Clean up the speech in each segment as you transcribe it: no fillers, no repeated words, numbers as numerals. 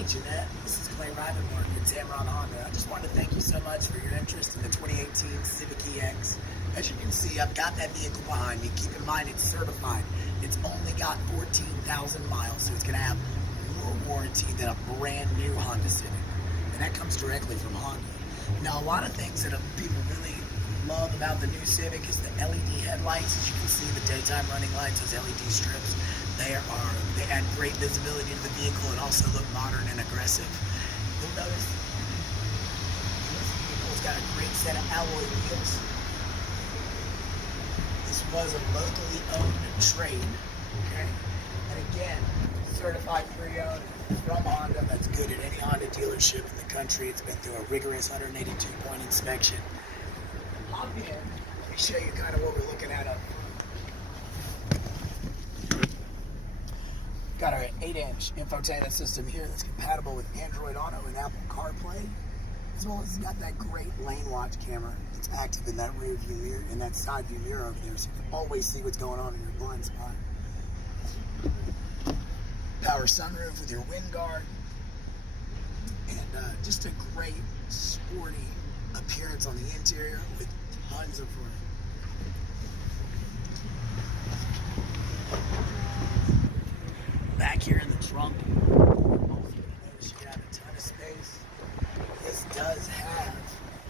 Hey Jeanette, this is Rivenbark with Tameron Honda. I just wanted to thank you so much for your interest in the 2018 Civic EX. As you can see, I've got that vehicle behind me. Keep in mind it's certified. It's only got 14,000 miles, so it's going to have more warranty than a brand new Honda Civic. And that comes directly from Honda. Now, a lot of things that people really love about the new Civic is the LED headlights. As you can see, the daytime running lights, those LED strips, they add great visibility to the vehicle and also look modern and aggressive. You'll notice this vehicle's got a great set of alloy wheels. This was a locally owned trade, okay? And again, certified pre-owned from Honda. That's good at any Honda dealership in the country. It's been through a rigorous 182-point inspection. Hop in. Let me show you kind of what we're looking at up front. Got our 8-inch infotainment system here that's compatible with Android Auto and Apple CarPlay, as well as it's got that great lane watch camera that's active in that rear view mirror, in that side view mirror over there, so you can always see what's going on in your blind spot. Power sunroof with your wind guard, and just a great sporty appearance on the interior with tons of room. Back here in the trunk, notice you have a ton of space. This does have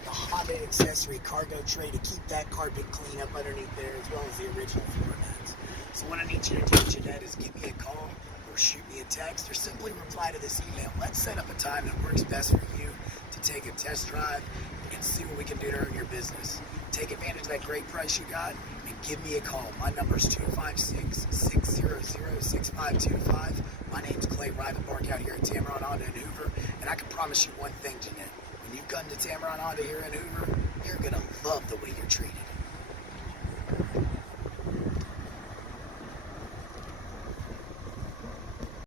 the Hobbit accessory cargo tray to keep that carpet clean up underneath there, as well as the original floor mats. So what I need you to do, Jeanette, is give me a call or shoot me a text or simply reply to this email. Let's set up a time that works best for you to take a test drive and see what we can do to earn your business. Take advantage of that great price you got and give me a call. My number is 256-600-6525. My name's Rivenbark out here at Tameron Honda in Hoover, and I can promise you one thing, Jeanette. When you come to Tameron Honda here in Hoover, you're going to love the way you're treated.